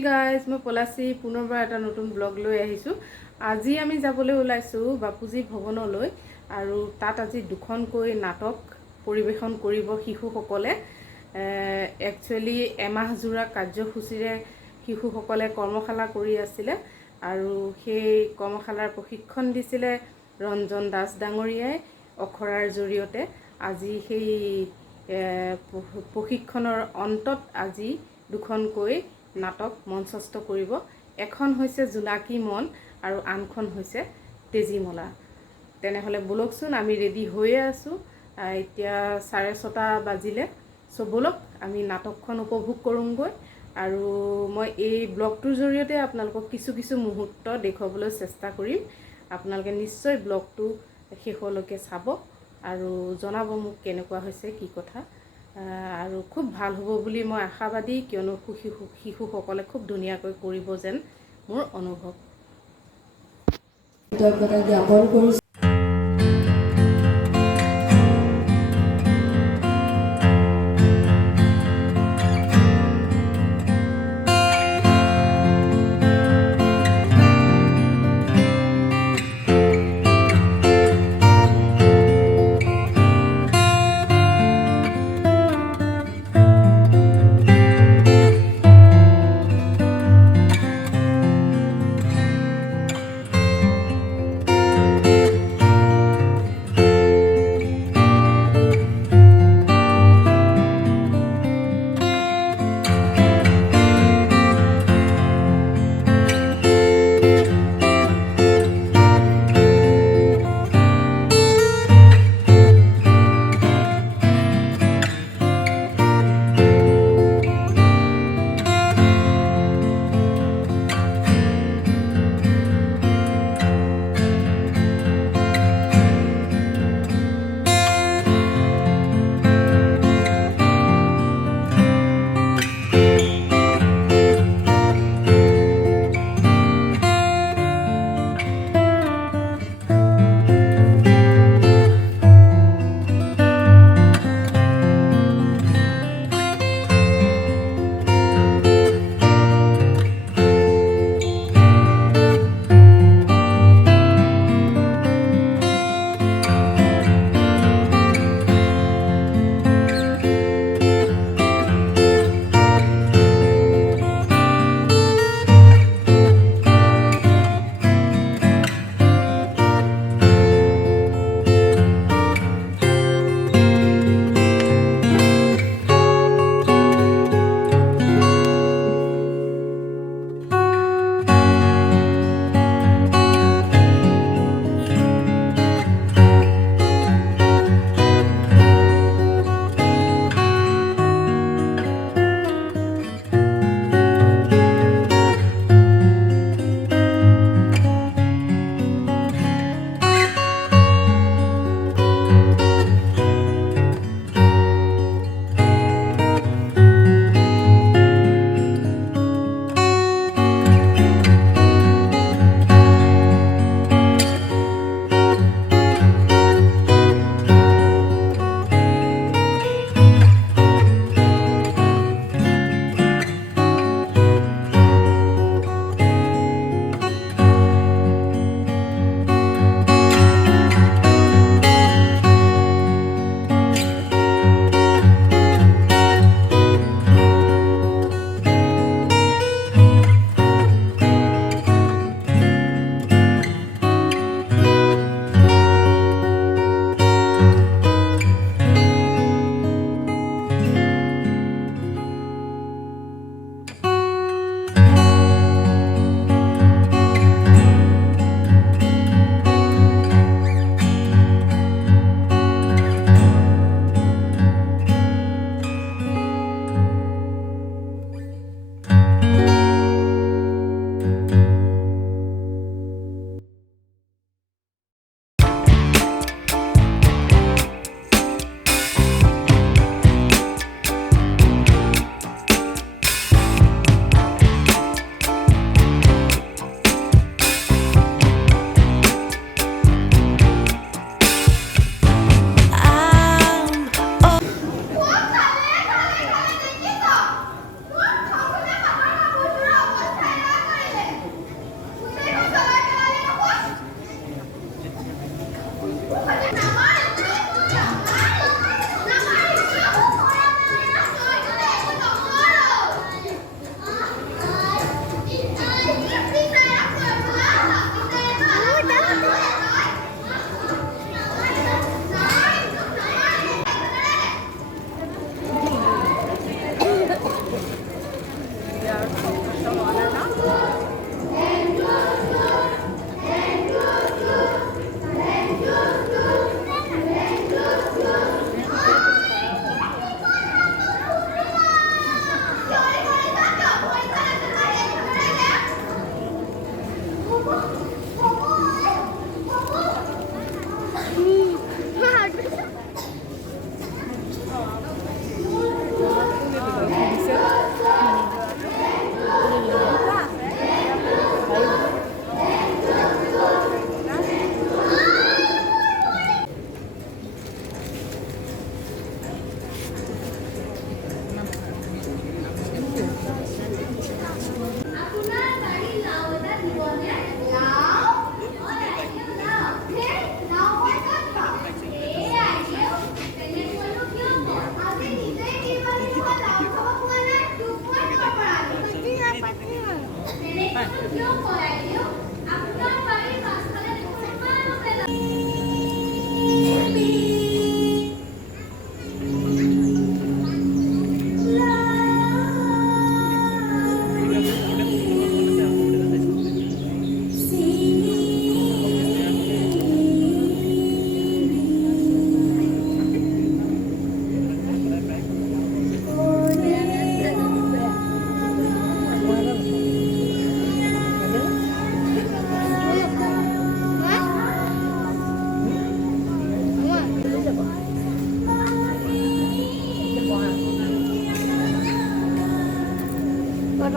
Hey guys মই পলাশী পুনৰবাৰ এটা নতুন ব্লগ লৈ আহিছোঁ। আজি আমি যাবলৈ ওলাইছোঁ বাপুজী ভৱনলৈ আৰু তাত আজি দুখনকৈ নাটক পৰিৱেশন কৰিব শিশুসকলে। একচুৱেলি এমাহজোৰা কাৰ্যসূচীৰে শিশুসকলে কৰ্মশালা কৰি আছিলে আৰু সেই কৰ্মশালাৰ প্ৰশিক্ষণ দিছিলে ৰঞ্জন দাস ডাঙৰীয়াই অখৰাৰ জৰিয়তে। আজি সেই প্ৰশিক্ষণৰ অন্তত আজি দুখনকৈ নাটক মঞ্চস্থ কৰিব। এখন হৈছে জোনাকী মন আৰু আনখন হৈছে তেজীমলা। তেনেহ'লে বলকচোন, আমি ৰেডি হৈয়ে আছোঁ। এতিয়া 6:30 বাজিলে। বলক আমি নাটকখন উপভোগ কৰোঁগৈ আৰু মই এই ব্লগটোৰ জৰিয়তে আপোনালোকক কিছু মুহূৰ্ত দেখুৱাবলৈ চেষ্টা কৰিম। আপোনালোকে নিশ্চয় ব্লগটো শেষলৈকে চাব আৰু জনাব মোক কেনেকুৱা হৈছে কি কথা। আৰু খুব ভাল হ'ব বুলি মই আশাবাদী, কিয়নো শিশুসকলে খুব ধুনীয়াকৈ কৰিব যেন মোৰ অনুভৱ। কৃতজ্ঞতা জ্ঞাপন কৰিছোঁ।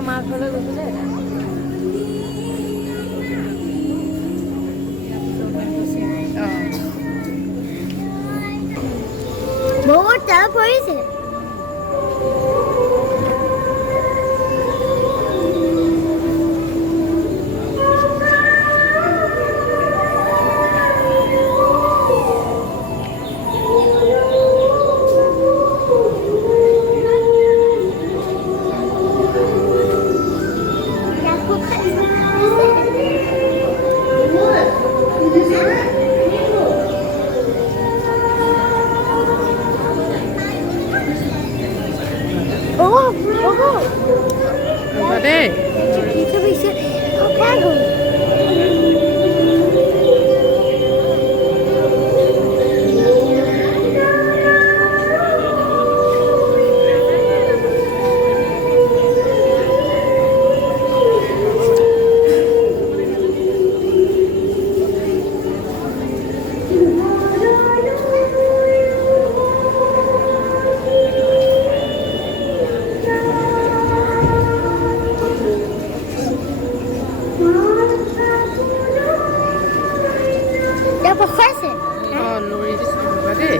মাছ ধৰলৈ গৈছিলে বহুত তাপ পৰিছে দেই লৰি দেই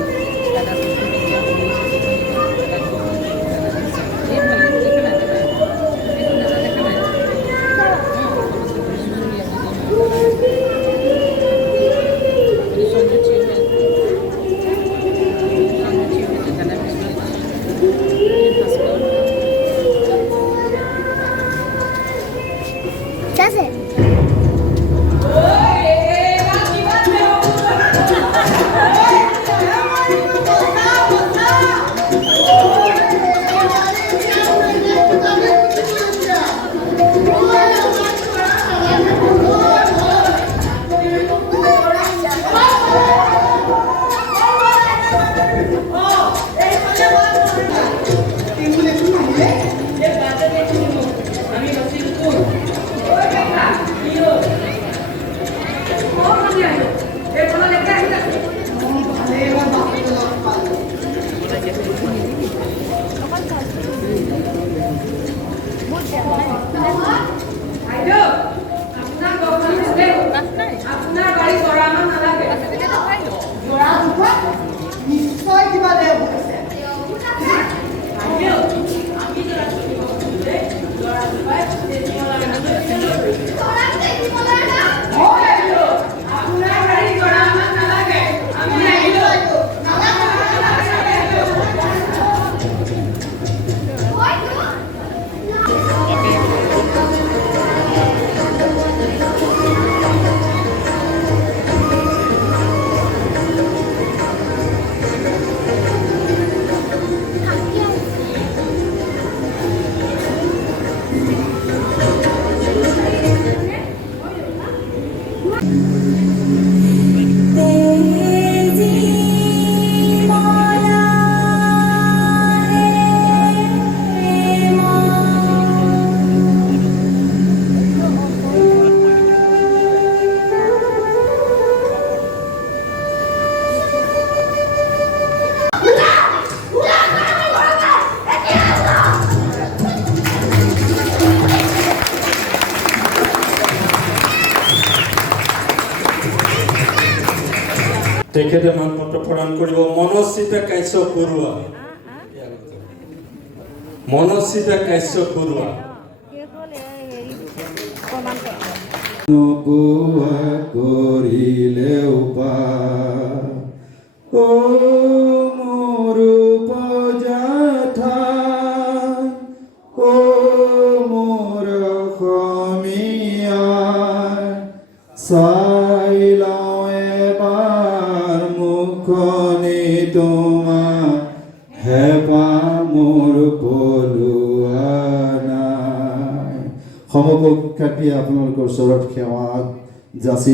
তেখেতে মানপত্ৰ প্ৰদান কৰিব মনস্বিতা কাশ্যপ বৰুৱা নগুৱা কৰিলে উপায় ও মোৰ উপজাঠাই ও মোৰ অসমীয়াই চাই লওঁ এবাৰ মুখনি তোমাৰ হেঁপাহ মোৰ পলোৱা নাই। সমপক্ষাৰ্থী আপোনালোকৰ ওচৰত সেৱা যাচি